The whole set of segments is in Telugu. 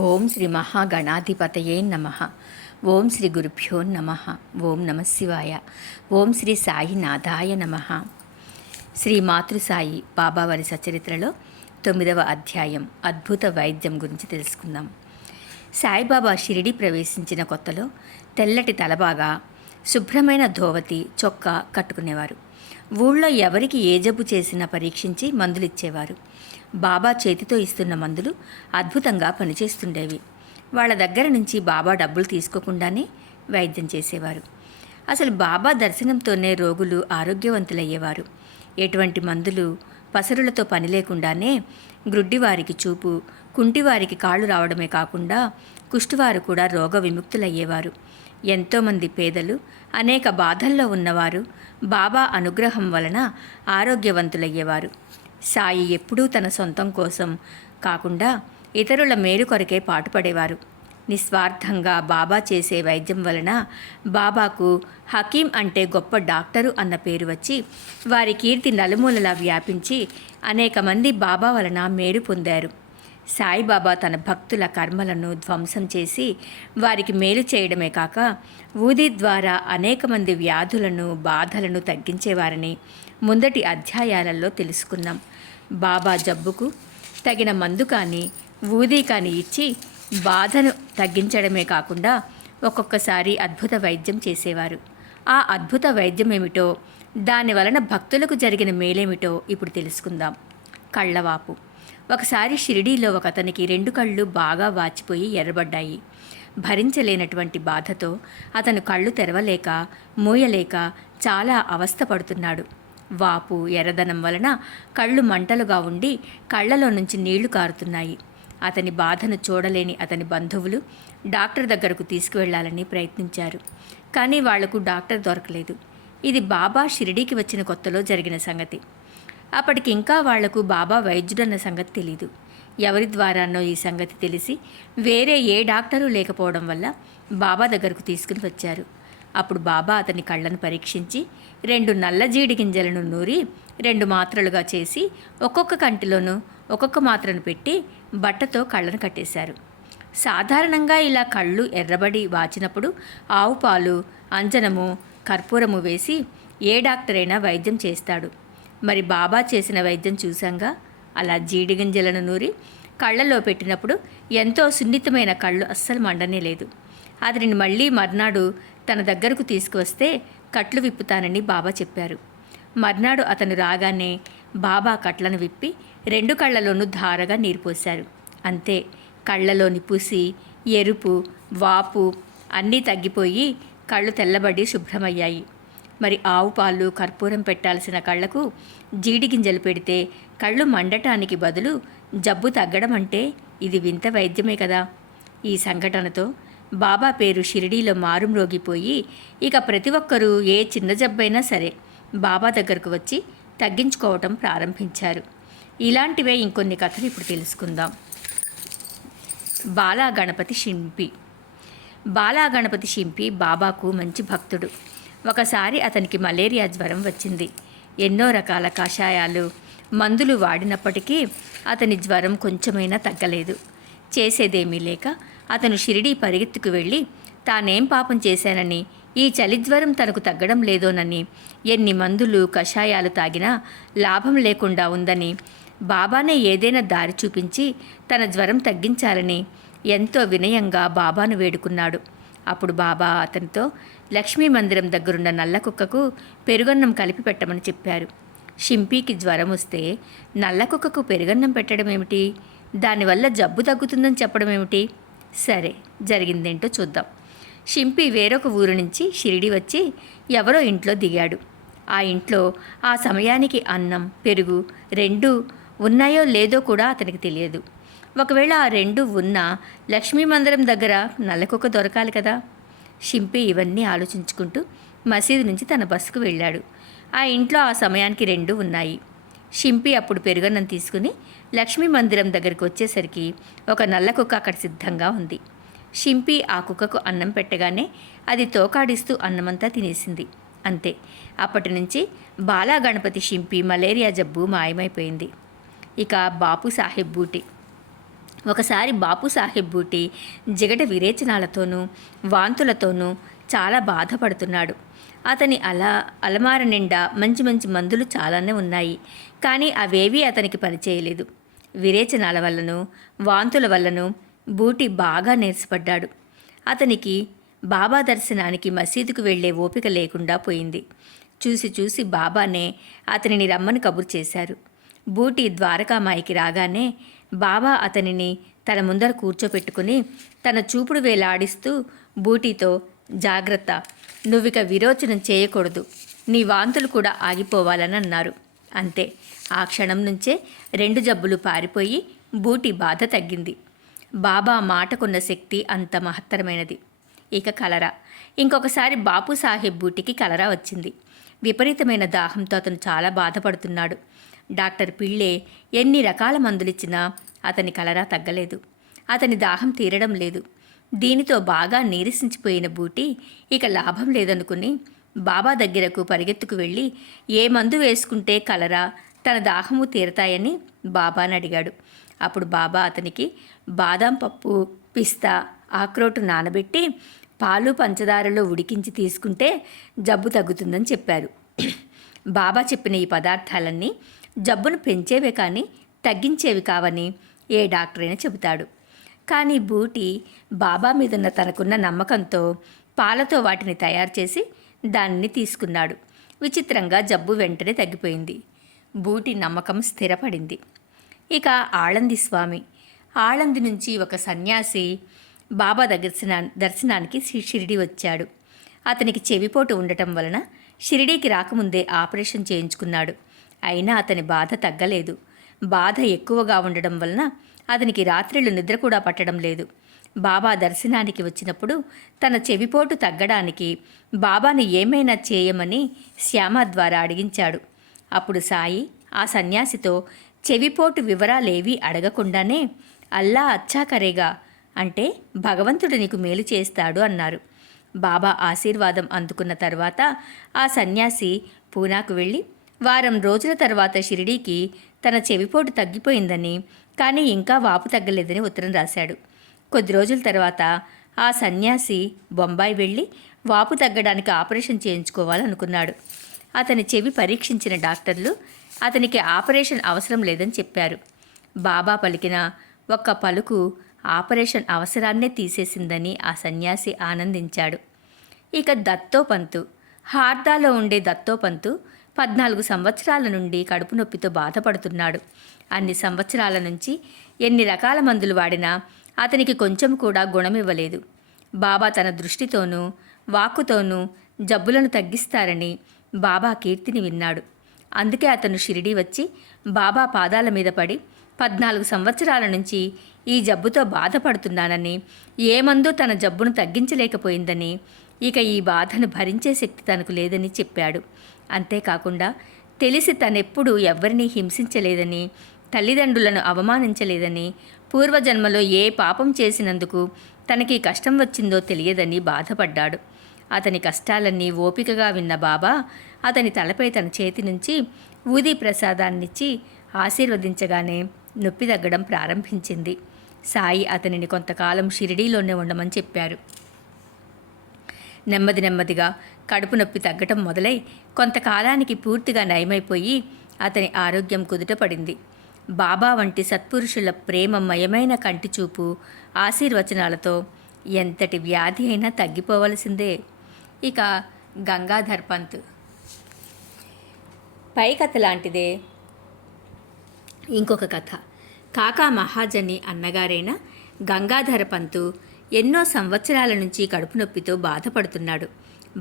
ఓం శ్రీ మహాగణాధిపతయే నమ. ఓం శ్రీ గురుభ్యో నమ. ఓం నమ శివాయ. ఓం శ్రీ సాయినాథాయ నమ. శ్రీ మాతృసాయి బాబావారి సచరిత్రలో 9వ అధ్యాయం అద్భుత వైద్యం గురించి తెలుసుకుందాం. సాయిబాబా షిరిడి ప్రవేశించిన కొత్తలో తెల్లటి తలబాగా, శుభ్రమైన ధోవతి చొక్కా కట్టుకునేవారు. ఊళ్ళో ఎవరికి ఏ జబ్బు చేసినా పరీక్షించి మందులిచ్చేవారు. బాబా చేతితో ఇస్తున్న మందులు అద్భుతంగా పనిచేస్తుండేవి. వాళ్ళ దగ్గర నుంచి బాబా డబ్బులు తీసుకోకుండానే వైద్యం చేసేవారు. అసలు బాబా దర్శనంతోనే రోగులు ఆరోగ్యవంతులయ్యేవారు. ఎటువంటి మందులు పసరులతో పని లేకుండానే గ్రుడ్డివారికి చూపు, కుంటివారికి కాళ్ళు రావడమే కాకుండా కుష్టివారు కూడా రోగ విముక్తులయ్యేవారు. ఎంతోమంది పేదలు, అనేక బాధల్లో ఉన్నవారు బాబా అనుగ్రహం వలన ఆరోగ్యవంతులయ్యేవారు. సాయి ఎప్పుడూ తన సొంతం కోసం కాకుండా ఇతరుల మేలు కొరకే పాటుపడేవారు. నిస్వార్థంగా బాబా చేసే వైద్యం వలన బాబాకు హకీం అంటే గొప్ప డాక్టరు అన్న పేరు వచ్చి వారి కీర్తి నలుమూలలా వ్యాపించి అనేక మంది బాబా వలన మేలు పొందారు. సాయిబాబా తన భక్తుల కర్మలను ధ్వంసం చేసి వారికి మేలు చేయడమే కాక ఊది ద్వారా అనేక మంది వ్యాధులను, బాధలను తగ్గించేవారని ముందటి అధ్యాయాలలో తెలుసుకున్నాం. బాబా జబ్బుకు తగిన మందు కానీ ఊది కానీ ఇచ్చి బాధను తగ్గించడమే కాకుండా ఒక్కొక్కసారి అద్భుత వైద్యం చేసేవారు. ఆ అద్భుత వైద్యం ఏమిటో, దాని వలన భక్తులకు జరిగిన మేలేమిటో ఇప్పుడు తెలుసుకుందాం. కళ్ళవాపు. ఒకసారి షిరిడీలో ఒక అతనికి 2 కళ్ళు బాగా వాచిపోయి ఎర్రబడ్డాయి. భరించలేనటువంటి బాధతో అతను కళ్ళు తెరవలేక, మూయలేక చాలా అవస్థపడుతున్నాడు. వాపు, ఎర్రదనం వలన కళ్ళు మంటలుగా ఉండి కళ్ళలో నుంచి నీళ్లు కారుతున్నాయి. అతని బాధను చూడలేని అతని బంధువులు డాక్టర్ దగ్గరకు తీసుకువెళ్లాలని ప్రయత్నించారు. కానీ వాళ్లకు డాక్టర్ దొరకలేదు. ఇది బాబా షిరిడీకి వచ్చిన కొత్తలో జరిగిన సంగతి. అప్పటికి ఇంకా వాళ్లకు బాబా వైద్యుడన్న సంగతి తెలీదు. ఎవరి ద్వారానో ఈ సంగతి తెలిసి వేరే ఏ డాక్టరు లేకపోవడం వల్ల బాబా దగ్గరకు తీసుకుని వచ్చారు. అప్పుడు బాబా అతని కళ్ళను పరీక్షించి 2 నల్ల జీడి గింజలను నూరి 2 మాత్రలుగా చేసి ఒక్కొక్క కంటిలోనూ ఒక్కొక్క మాత్రను పెట్టి బట్టతో కళ్ళను కట్టేశారు. సాధారణంగా ఇలా కళ్ళు ఎర్రబడి వాచినప్పుడు ఆవు పాలు, అంజనము, కర్పూరము వేసి ఏ డాక్టర్ అయినా వైద్యం చేస్తాడు. మరి బాబా చేసిన వైద్యం చూశాంగా. అలా జీడి గింజలను నూరి కళ్ళలో పెట్టినప్పుడు ఎంతో సున్నితమైన కళ్ళు అస్సలు మండనే లేదు. అతనిని మళ్ళీ మర్నాడు తన దగ్గరకు తీసుకువస్తే కట్లు విప్పుతానని బాబా చెప్పారు. మర్నాడు అతను రాగానే బాబా కట్లను విప్పి 2 కళ్ళలోనూ ధారగా నీరు పోశారు. అంతే, కళ్ళలోని పుసి, ఎరుపు, వాపు అన్నీ తగ్గిపోయి కళ్ళు తెల్లబడి శుభ్రమయ్యాయి. మరి ఆవు పాలు, కర్పూరం పెట్టాల్సిన కళ్ళకు జీడి గింజలు పెడితే కళ్ళు మండటానికి బదులు జబ్బు తగ్గడం అంటే ఇది వింత వైద్యమే కదా. ఈ సంఘటనతో బాబా పేరు షిరిడీలో మారుమ్రోగిపోయి ఇక ప్రతి ఒక్కరూ ఏ చిన్న జబ్బైనా సరే బాబా దగ్గరకు వచ్చి తగ్గించుకోవటం ప్రారంభించారు. ఇలాంటివే ఇంకొన్ని కథలు ఇప్పుడు తెలుసుకుందాం. బాలాగణపతి షింపి. బాలాగణపతి షింపి బాబాకు మంచి భక్తుడు. ఒకసారి అతనికి మలేరియా జ్వరం వచ్చింది. ఎన్నో రకాల కషాయాలు, మందులు వాడినప్పటికీ అతని జ్వరం కొంచెమైనా తగ్గలేదు. చేసేదేమీ లేక అతను షిరిడీ పరిగెత్తుకు వెళ్ళి తానేం పాపం చేశానని, ఈ చలిజ్వరం తనకు తగ్గడం లేదోనని, ఎన్ని మందులు, కషాయాలు తాగినా లాభం లేకుండా ఉందని, బాబానే ఏదైనా దారి చూపించి తన జ్వరం తగ్గించాలని ఎంతో వినయంగా బాబాను వేడుకున్నాడు. అప్పుడు బాబా అతనితో లక్ష్మీ మందిరం దగ్గరున్న నల్ల కుక్కకు పెరుగన్నం కలిపి పెట్టమని చెప్పారు. షింపీకి జ్వరం వస్తే నల్ల కుక్కకు పెరుగన్నం పెట్టడం ఏమిటి? దానివల్ల జబ్బు తగ్గుతుందని చెప్పడం ఏమిటి? సరే, జరిగిందేంటో చూద్దాం. షింపీ వేరొక ఊరు నుంచి షిరిడి వచ్చి ఎవరో ఇంట్లో దిగాడు. ఆ ఇంట్లో ఆ సమయానికి అన్నం, పెరుగు 2 ఉన్నాయో లేదో కూడా అతనికి తెలియదు. ఒకవేళ ఆ 2 ఉన్నా లక్ష్మీ మందిరం దగ్గర నల్లకుక్క దొరకాలి కదా. షింపి ఇవన్నీ ఆలోచించుకుంటూ మసీదు నుంచి తన బస్సుకు వెళ్ళాడు. ఆ ఇంట్లో ఆ సమయానికి 2 ఉన్నాయి. షింపి అప్పుడు పెరుగన్నం తీసుకుని లక్ష్మీ మందిరం దగ్గరికి వచ్చేసరికి ఒక నల్ల కుక్క అక్కడ సిద్ధంగా ఉంది. షింపి ఆ కుక్కకు అన్నం పెట్టగానే అది తోకాడిస్తూ అన్నమంతా తినేసింది. అంతే, అప్పటి నుంచి బాలాగణపతి షింపి మలేరియా జబ్బు మాయమైపోయింది. ఇక బాపు సాహెబ్ బూటి. ఒకసారి బాపు సాహెబ్ బూటి జిగట విరేచనాలతోనూ వాంతులతోనూ చాలా బాధపడుతున్నాడు. అతని అలమార నిండా మంచి మంచి మందులు చాలానే ఉన్నాయి, కానీ అవేవీ అతనికి పనిచేయలేదు. విరేచనాల వల్లను వాంతుల వల్లను బూటి బాగా నీరసపడ్డాడు. అతనికి బాబా దర్శనానికి మసీదుకు వెళ్లే ఓపిక లేకుండా పోయింది. చూసి చూసి బాబానే అతనిని రమ్మని కబురు చేశారు. బూటి ద్వారకామాయికి రాగానే బాబా అతనిని తన ముందర కూర్చోపెట్టుకుని తన చూపుడు వేలాడిస్తూ బూటితో, జాగ్రత్త, నువ్విక విరోచనం చేయకూడదు, నీ వాంతులు కూడా ఆగిపోవాలని అన్నారు. అంతే, ఆ క్షణం నుంచే 2 జబ్బులు పారిపోయి బూటి బాధ తగ్గింది. బాబా మాటకున్న శక్తి అంత మహత్తరమైనది. ఇక కలరా. ఇంకొకసారి బాపు సాహెబ్ బూటికి కలరా వచ్చింది. విపరీతమైన దాహంతో అతను చాలా బాధపడుతున్నాడు. డాక్టర్ పిళ్ళే ఎన్ని రకాల మందులిచ్చినా అతని కలరా తగ్గలేదు. అతని దాహం తీరడం లేదు. దీనితో బాగా నీరసించిపోయిన బూటి ఇక లాభం లేదనుకుని బాబా దగ్గరకు పరిగెత్తుకు వెళ్ళి ఏ మందు వేసుకుంటే కలరా, తన దాహము తీరతాయని బాబాని అడిగాడు. అప్పుడు బాబా అతనికి బాదాం పప్పు, పిస్తా, ఆక్రోటు నానబెట్టి పాలు పంచదారలో ఉడికించి తీసుకుంటే జబ్బు తగ్గుతుందని చెప్పారు. బాబా చెప్పిన ఈ పదార్థాలన్నీ జబ్బును పెంచేవే కానీ తగ్గించేవి కావని ఏ డాక్టర్ అయినా చెబుతాడు. కానీ బూటి బాబా మీదున్న తనకున్న నమ్మకంతో పాలతో వాటిని తయారు చేసి దానిని తీసుకున్నాడు. విచిత్రంగా జబ్బు వెంటనే తగ్గిపోయింది. బూటి నమ్మకం స్థిరపడింది. ఇక ఆళంది స్వామి. ఆళంది నుంచి ఒక సన్యాసి బాబా దర్శనానికి షిరిడి వచ్చాడు. అతనికి చెవిపోటు ఉండటం వలన షిరిడీకి రాకముందే ఆపరేషన్ చేయించుకున్నాడు. అయినా అతని బాధ తగ్గలేదు. బాధ ఎక్కువగా ఉండడం వలన అతనికి రాత్రిళ్ళు నిద్ర కూడా పట్టడం లేదు. బాబా దర్శనానికి వచ్చినప్పుడు తన చెవిపోటు తగ్గడానికి బాబాని ఏమైనా చేయమని శ్యామ ద్వారా అడిగించాడు. అప్పుడు సాయి ఆ సన్యాసితో చెవిపోటు వివరాలేవీ అడగకుండానే అల్లా అచ్చా కరేగా, అంటే భగవంతుడు నీకు మేలు చేస్తాడు అన్నారు. బాబా ఆశీర్వాదం అందుకున్న తర్వాత ఆ సన్యాసి పూనాకు వెళ్ళి వారం రోజుల తర్వాత షిరిడీకి తన చెవిపోటు తగ్గిపోయిందని, కానీ ఇంకా వాపు తగ్గలేదని ఉత్తరం రాశాడు. కొద్ది రోజుల తర్వాత ఆ సన్యాసి బొంబాయి వెళ్ళి వాపు తగ్గడానికి ఆపరేషన్ చేయించుకోవాలనుకున్నాడు. అతని చెవి పరీక్షించిన డాక్టర్లు అతనికి ఆపరేషన్ అవసరం లేదని చెప్పారు. బాబా పలికిన ఒక్క పలుకు ఆపరేషన్ అవసరాన్నే తీసేసిందని ఆ సన్యాసి ఆనందించాడు. ఇక దత్తోపంతు. హార్దాలో ఉండే దత్తోపంతు 14 సంవత్సరాల నుండి కడుపు నొప్పితో బాధపడుతున్నాడు. అన్ని సంవత్సరాల నుంచి ఎన్ని రకాల మందులు వాడినా అతనికి కొంచెం కూడా గుణమివ్వలేదు. బాబా తన దృష్టితోనూ వాక్కుతోనూ జబ్బులను తగ్గిస్తారని బాబా కీర్తిని విన్నాడు. అందుకే అతను షిరిడీ వచ్చి బాబా పాదాల మీద పడి 14 సంవత్సరాల నుంచి ఈ జబ్బుతో బాధపడుతున్నానని, ఏ మందు తన జబ్బును తగ్గించలేకపోయిందని, ఇక ఈ బాధను భరించే శక్తి తనకు లేదని చెప్పాడు. అంతేకాకుండా తెలిసి తనెప్పుడూ ఎవ్వరినీ హింసించలేదని, తల్లిదండ్రులను అవమానించలేదని, పూర్వజన్మలో ఏ పాపం చేసినందుకు తనకి కష్టం వచ్చిందో తెలియదని బాధపడ్డాడు. అతని కష్టాలన్నీ ఓపికగా విన్న బాబా అతని తలపై తన చేతి నుంచి ఊదీ ప్రసాదాన్నిచ్చి ఆశీర్వదించగానే నొప్పి తగ్గడం ప్రారంభించింది. సాయి అతనిని కొంతకాలం షిరిడీలోనే ఉండమని చెప్పారు. నెమ్మదిగా కడుపు నొప్పి తగ్గటం మొదలై కొంతకాలానికి పూర్తిగా నయమైపోయి అతని ఆరోగ్యం కుదుటపడింది. బాబా వంటి సత్పురుషుల ప్రేమమయమైన కంటిచూపు, ఆశీర్వచనాలతో ఎంతటి వ్యాధి అయినా తగ్గిపోవలసిందే. ఇక గంగాధర్ పంత్ పై కథ లాంటిదే ఇంకొక కథ. కాకా మహాజని అన్నగారైన గంగాధర పంతు ఎన్నో సంవత్సరాల నుంచి కడుపు నొప్పితో బాధపడుతున్నాడు.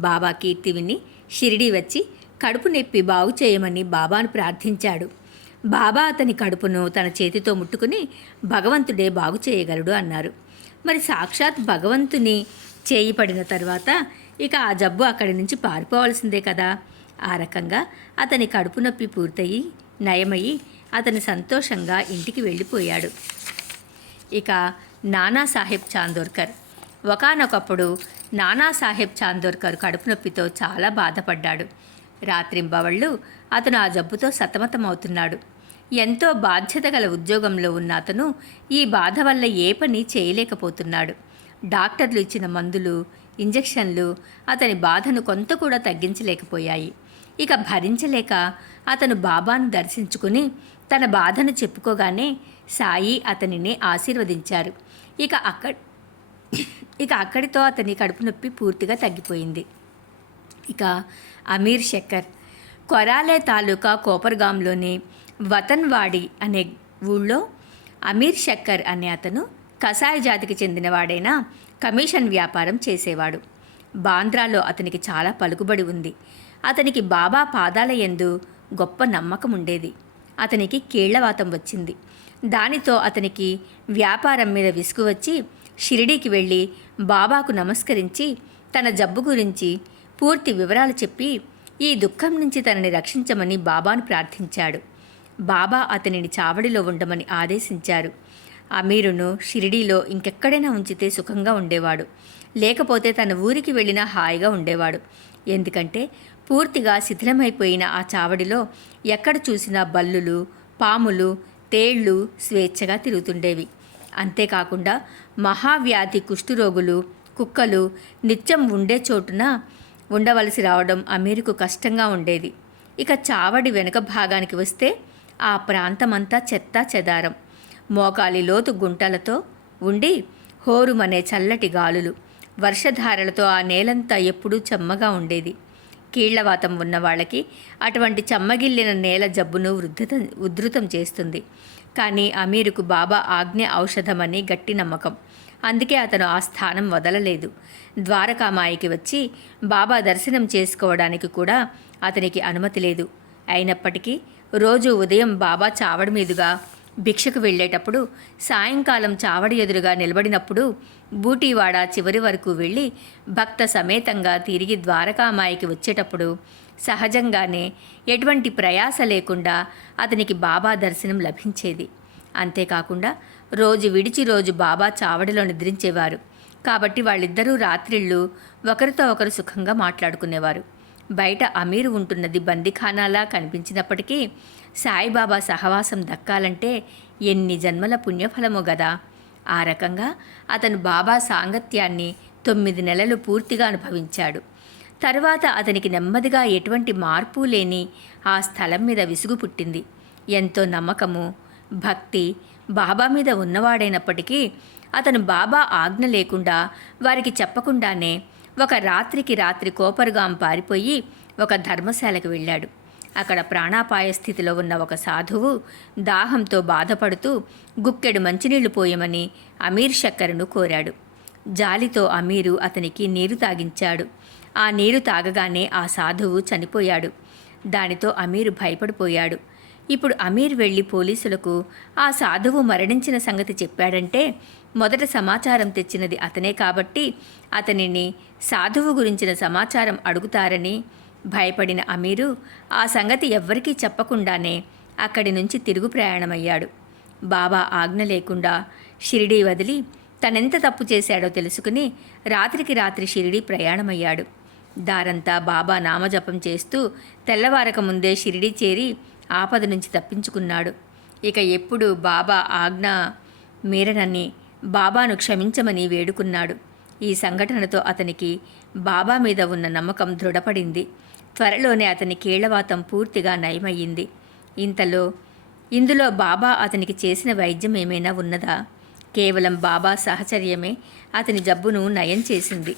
బాబా కీర్తి విని షిరిడీ వచ్చి కడుపు నొప్పి బాగు చేయమని బాబాను ప్రార్థించాడు. బాబా అతని కడుపును తన చేతితో ముట్టుకుని భగవంతుడే బాగు చేయగలడు అన్నారు. మరి సాక్షాత్ భగవంతుని చేయి పడిన తర్వాత ఇక ఆ జబ్బు అక్కడి నుంచి పారిపోవాల్సిందే కదా. ఆ రకంగా అతని కడుపు నొప్పి పూర్తయి నయమయ్యి అతను సంతోషంగా ఇంటికి వెళ్ళిపోయాడు. ఇక నానాసాహెబ్ చాందోర్కర్. ఒకానొకప్పుడు నానాసాహెబ్ చాందోర్కర్ కడుపు నొప్పితో చాలా బాధపడ్డాడు. రాత్రింబవళ్ళు అతను ఆ జబ్బుతో సతమతమవుతున్నాడు. ఎంతో బాధ్యత గల ఉద్యోగంలో ఉన్న అతను ఈ బాధ వల్ల ఏ పని చేయలేకపోతున్నాడు. డాక్టర్లు ఇచ్చిన మందులు, ఇంజెక్షన్లు అతని బాధను కొంత కూడా తగ్గించలేకపోయాయి. ఇక భరించలేక అతను బాబాను దర్శించుకుని తన బాధను చెప్పుకోగానే సాయి అతనిని ఆశీర్వదించారు. ఇక అక్కడితో అతని కడుపు నొప్పి పూర్తిగా తగ్గిపోయింది. ఇక అమీర్ శక్కర్ కొరాలే తాలూకా కోపర్గాంలోని వతన్వాడి అనే ఊళ్ళో అమీర్ శక్కర్ అనే అతను కసాయి జాతికి చెందినవాడైన కమిషన్ వ్యాపారం చేసేవాడు. బాంద్రాలో అతనికి చాలా పలుకుబడి ఉంది. అతనికి బాబా పాదాల యందు గొప్ప నమ్మకం ఉండేది. అతనికి కీళ్లవాతం వచ్చింది. దానితో అతనికి వ్యాపారం మీద విసుగు వచ్చి షిరిడీకి వెళ్ళి బాబాకు నమస్కరించి తన జబ్బు గురించి పూర్తి వివరాలు చెప్పి ఈ దుఃఖం నుంచి తనని రక్షించమని బాబాను ప్రార్థించాడు. బాబా అతనిని చావడిలో ఉండమని ఆదేశించారు. అమీరును షిరిడీలో ఇంకెక్కడైనా ఉంచితే సుఖంగా ఉండేవాడు. లేకపోతే తన ఊరికి వెళ్ళినా హాయిగా ఉండేవాడు. ఎందుకంటే పూర్తిగా శిథిలమైపోయిన ఆ చావడిలో ఎక్కడ చూసినా బల్లులు, పాములు, తేళ్లు స్వేచ్ఛగా తిరుగుతుండేవి. అంతేకాకుండా మహావ్యాధి కుష్ఠరోగులు, కుక్కలు నిత్యం ఉండే చోటున ఉండవలసి రావడం అమీరుకు కష్టంగా ఉండేది. ఇక చావడి వెనుక భాగానికి వస్తే ఆ ప్రాంతమంతా చెత్తా చెదారం, మోకాలి లోతు గుంటలతో ఉండి హోరుమనే చల్లటి గాలులు, వర్షధారలతో ఆ నేలంతా ఎప్పుడూ చెమ్మగా ఉండేది. కీళ్లవాతం ఉన్న వాళ్ళకి అటువంటి చెమ్మగిల్లిన నేల జబ్బును ఉధృతం చేస్తుంది. కానీ అమీరుకు బాబా ఆజ్ఞ ఔషధమని గట్టి నమ్మకం. అందుకే అతను ఆ స్థానం వదలలేదు. ద్వారకామాయికి వచ్చి బాబా దర్శనం చేసుకోవడానికి కూడా అతనికి అనుమతి లేదు. అయినప్పటికీ రోజు ఉదయం బాబా చావడి మీదుగా భిక్షకు వెళ్ళేటప్పుడు, సాయంకాలం చావడి ఎదురుగా నిలబడినప్పుడు బూటీవాడ చివరి వరకు వెళ్ళి భక్త సమేతంగా తిరిగి ద్వారకామాయికి వచ్చేటప్పుడు సహజంగానే ఎటువంటి ప్రయాస లేకుండా అతనికి బాబా దర్శనం లభించేది. అంతేకాకుండా రోజు విడిచి రోజు బాబా చావడిలో నిద్రించేవారు. కాబట్టి వాళ్ళిద్దరూ రాత్రిళ్ళు ఒకరితో ఒకరు సుఖంగా మాట్లాడుకునేవారు. బయట అమీరు ఉంటున్నది బందిఖానాలా కనిపించినప్పటికీ సాయిబాబా సహవాసం దక్కాలంటే ఎన్ని జన్మల పుణ్యఫలమో గదా. ఆ రకంగా అతను బాబా సాంగత్యాన్ని 9 నెలలు పూర్తిగా అనుభవించాడు. తరువాత అతనికి నెమ్మదిగా ఎటువంటి మార్పు లేని ఆ స్థలం మీద విసుగు పుట్టింది. ఎంతో నమ్మకము, భక్తి బాబా మీద ఉన్నవాడైనప్పటికీ అతను బాబా ఆజ్ఞ లేకుండా వారికి చెప్పకుండానే ఒక రాత్రికి రాత్రి కోపర్గాం పారిపోయి ఒక ధర్మశాలకు వెళ్ళాడు. అక్కడ ప్రాణాపాయ స్థితిలో ఉన్న ఒక సాధువు దాహంతో బాధపడుతూ గుక్కెడు మంచినీళ్లు పోయమని అమీర్ శక్కర్ను కోరాడు. జాలితో అమీరు అతనికి నీరు తాగించాడు. ఆ నీరు తాగగానే ఆ సాధువు చనిపోయాడు. దానితో అమీరు భయపడిపోయాడు. ఇప్పుడు అమీర్ వెళ్ళి పోలీసులకు ఆ సాధువు మరణించిన సంగతి చెప్పాడంటే మొదట సమాచారం తెచ్చినది అతనే కాబట్టి అతనిని సాధువు గురించిన సమాచారం అడుగుతారని భయపడిన అమీరు ఆ సంగతి ఎవ్వరికీ చెప్పకుండానే అక్కడి నుంచి తిరుగు ప్రయాణమయ్యాడు. బాబా ఆజ్ఞ లేకుండా షిరిడీ వదిలి తనెంత తప్పు చేశాడో తెలుసుకుని రాత్రికి రాత్రి షిరిడీ ప్రయాణమయ్యాడు. దారంతా బాబా నామజపం చేస్తూ తెల్లవారక ముందే షిరిడీ చేరి ఆపద నుంచి తప్పించుకున్నాడు. ఇక ఎప్పుడు బాబా ఆజ్ఞ మీరనని బాబాను క్షమించమని వేడుకున్నాడు. ఈ సంఘటనతో అతనికి బాబా మీద ఉన్న నమ్మకం దృఢపడింది. త్వరలోనే అతని కీళ్లవాతం పూర్తిగా నయమయ్యింది. ఇందులో బాబా అతనికి చేసిన వైద్యం ఏమైనా ఉన్నదా? కేవలం బాబా సహచర్యమే అతని జబ్బును నయం చేసింది.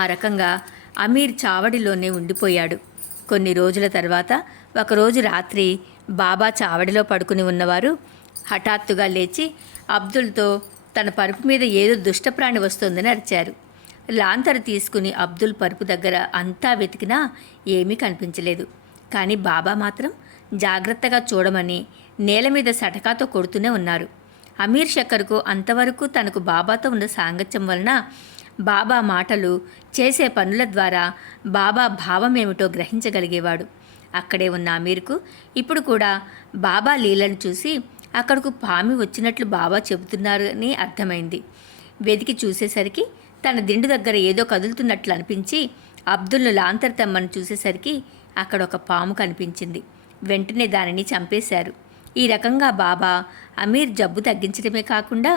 ఆ రకంగా అమీర్ చావడిలోనే ఉండిపోయాడు. కొన్ని రోజుల తర్వాత ఒకరోజు రాత్రి బాబా చావడిలో పడుకుని ఉన్నవారు హఠాత్తుగా లేచి అబ్దుల్తో తన పరుపు మీద ఏదో దుష్టప్రాణి వస్తోందని అరిచారు. లాంతరు తీసుకుని అబ్దుల్ పరుపు దగ్గర అంతా వెతికినా ఏమీ కనిపించలేదు. కానీ బాబా మాత్రం జాగ్రత్తగా చూడమని నేల మీద సటకాతో కొడుతూనే ఉన్నారు. అమీర్ శక్కర్కు అంతవరకు తనకు బాబాతో ఉన్న సాంగత్యం వలన బాబా మాటలు, చేసే పనుల ద్వారా బాబా భావం ఏమిటో గ్రహించగలిగేవాడు. అక్కడే ఉన్న అమీర్కు ఇప్పుడు కూడా బాబా లీలను చూసి అక్కడకు పామి వచ్చినట్లు బాబా చెబుతున్నారని అర్థమైంది. వెతికి చూసేసరికి తన దిండు దగ్గర ఏదో కదులుతున్నట్లు అనిపించి అబ్దుల్ను లాంతర్ తెమ్మని చూసేసరికి అక్కడ ఒక పాము కనిపించింది. వెంటనే దానిని చంపేశారు. ఈ రకంగా బాబా అమీర్ జబ్బు తగ్గించడమే కాకుండా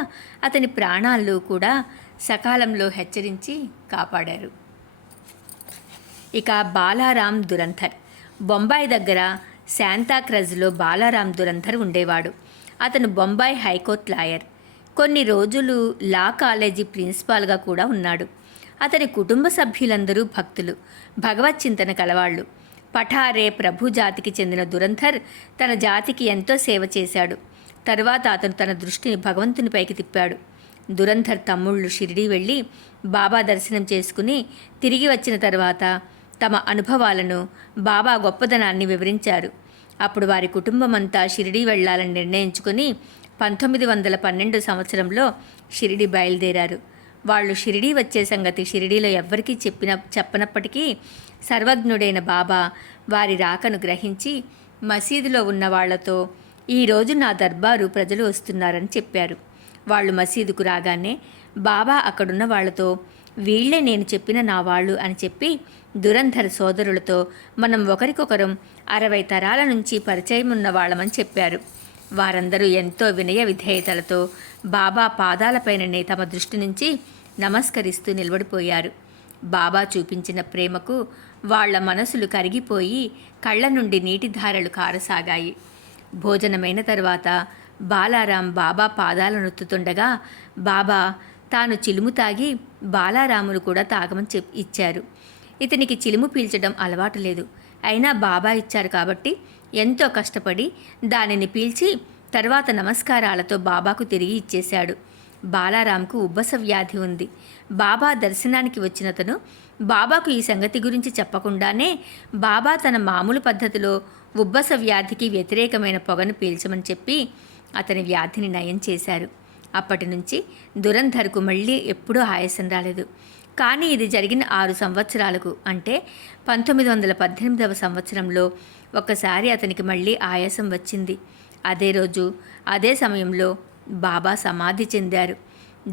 అతని ప్రాణాలు కూడా సకాలంలో హెచ్చరించి కాపాడారు. ఇక బాలారాం దురంధర్. బొంబాయి దగ్గర శాంతాక్రజ్లో బాలారాం దురంధర్ ఉండేవాడు. అతను బొంబాయి హైకోర్టు లాయర్. కొన్ని రోజులు లా కాలేజీ ప్రిన్సిపాల్గా కూడా ఉన్నాడు. అతని కుటుంబ సభ్యులందరూ భక్తులు, భగవత్ చింతన కలవాళ్ళు. పఠారే ప్రభు జాతికి చెందిన దురంధర్ తన జాతికి ఎంతో సేవ చేశాడు. తరువాత అతను తన దృష్టిని భగవంతునిపైకి తిప్పాడు. దురంధర్ తమ్ముళ్ళు షిరిడీ వెళ్ళి బాబా దర్శనం చేసుకుని తిరిగి వచ్చిన తర్వాత తమ అనుభవాలను, బాబా గొప్పదనాన్ని వివరించారు. అప్పుడు వారి కుటుంబం అంతా షిరిడీ వెళ్లాలని నిర్ణయించుకుని 1912 సంవత్సరంలో షిరిడీ బయలుదేరారు. వాళ్ళు షిరిడీ వచ్చే సంగతి షిరిడీలో ఎవ్వరికీ చెప్పనప్పటికీ సర్వజ్ఞుడైన బాబా వారి రాకను గ్రహించి మసీదులో ఉన్న వాళ్లతో, ఈరోజు నా దర్బారు ప్రజలు వస్తున్నారని చెప్పారు. వాళ్ళు మసీదుకు రాగానే బాబా అక్కడున్న వాళ్లతో, వీళ్లే నేను చెప్పిన నా వాళ్ళు అని చెప్పి దురంధర్ సోదరులతో, మనం ఒకరికొకరం 60 తరాల నుంచి పరిచయం ఉన్న వాళ్ళమని చెప్పారు. వారందరూ ఎంతో వినయ విధేయతలతో బాబా పాదాలపైననే తమ దృష్టి నుంచి నమస్కరిస్తూ నిలబడిపోయారు. బాబా చూపించిన ప్రేమకు వాళ్ల మనసులు కరిగిపోయి కళ్ళ నుండి నీటిధారలు కారసాగాయి. భోజనమైన తర్వాత బాలారాం బాబా పాదాలను నొత్తుతుండగా బాబా తాను చిలుము తాగి బాలారామును కూడా తాగమని ఇచ్చారు. ఇతనికి చిలుము పీల్చడం అలవాటు లేదు. అయినా బాబా ఇచ్చారు కాబట్టి ఎంతో కష్టపడి దానిని పీల్చి తర్వాత నమస్కారాలతో బాబాకు తిరిగి ఇచ్చేశాడు. బాలారాంకు ఉబ్బస వ్యాధి ఉంది. బాబా దర్శనానికి వచ్చినతను బాబాకు ఈ సంగతి గురించి చెప్పకుండానే బాబా తన మామూలు పద్ధతిలో ఉబ్బస వ్యాధికి వ్యతిరేకమైన పొగను పీల్చమని చెప్పి అతని వ్యాధిని నయం చేశారు. అప్పటి నుంచి దురంధర్కు మళ్ళీ ఎప్పుడూ ఆయాసం రాలేదు. కానీ ఇది జరిగిన 6 సంవత్సరాలకు, అంటే 1918వ సంవత్సరంలో ఒక్కసారి అతనికి మళ్ళీ ఆయాసం వచ్చింది. అదే రోజు అదే సమయంలో బాబా సమాధి చెందారు.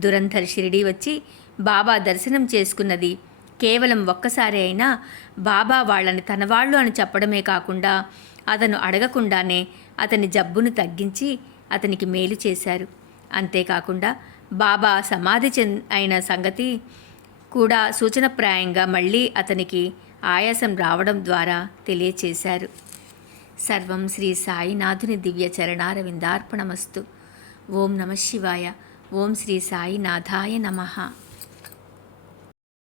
దురంధర్ షిరిడీ వచ్చి బాబా దర్శనం చేసుకున్నది కేవలం ఒక్కసారి అయినా బాబా వాళ్ళని తన వాళ్ళు అని చెప్పడమే కాకుండా అతను అడగకుండానే అతని జబ్బును తగ్గించి అతనికి మేలు చేశారు. అంతేకాకుండా బాబా సమాధి అయిన సంగతి కూడా సూచనప్రాయంగా మళ్ళీ అతనికి ఆయాసం రావడం ద్వారా తెలియచేశారు. సర్వం శ్రీ సాయినాథుని దివ్య చరణారవిందార్పణమస్తు. ఓం నమః శివాయ. ఓం శ్రీ సాయినాథాయ నమః.